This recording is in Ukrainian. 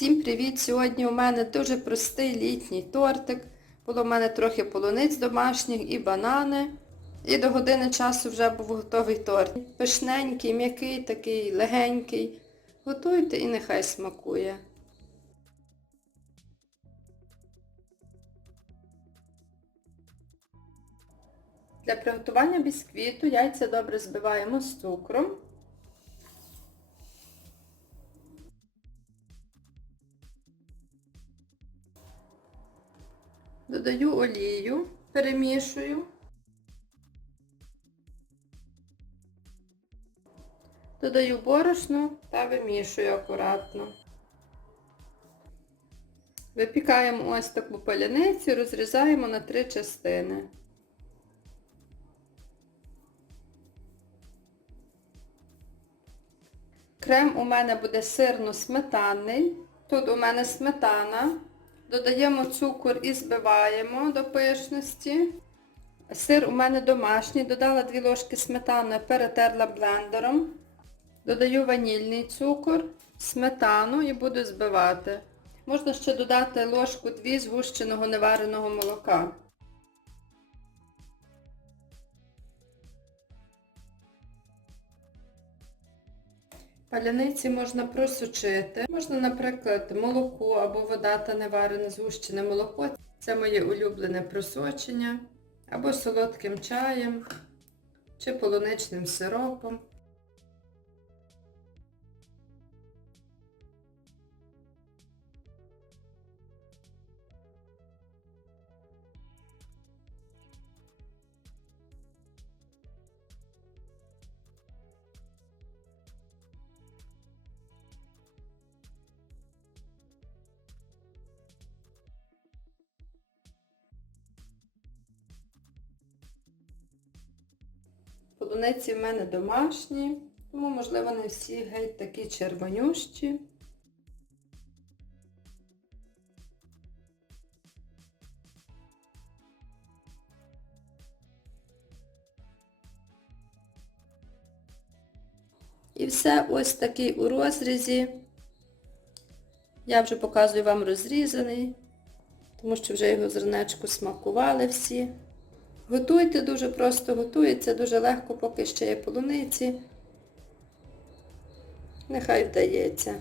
Всім привіт! Сьогодні у мене дуже простий літній тортик. Було в мене трохи полуниць домашніх і банани. І до години часу вже був готовий торт. Пишненький, м'який, такий легенький. Готуйте і нехай смакує. Для приготування бісквіту яйця добре збиваємо з цукром. Додаю олію, перемішую. Додаю борошно та вимішую акуратно. Випікаємо ось таку паляницю, розрізаємо на три частини. Крем у мене буде сирно-сметанний. Тут у мене сметана. Додаємо цукор і збиваємо до пишності. Сир у мене домашній, додала 2 ложки сметани, перетерла блендером. Додаю ванільний цукор, сметану і буду збивати. Можна ще додати ложку 2 згущеного невареного молока. Паляниці можна просучити. Можна, наприклад, молоко або вода та неварене згущене молоко. Це моє улюблене просочення. Або солодким чаєм, чи полуничним сиропом. Полуниці в мене домашні, тому, можливо, не всі геть такі червонющі. І все ось такий у розрізі. Я вже показую вам розрізаний, тому що вже його зернечку смакували всі. Готуйте дуже просто, готується дуже легко, поки ще є полуниці. Нехай вдається.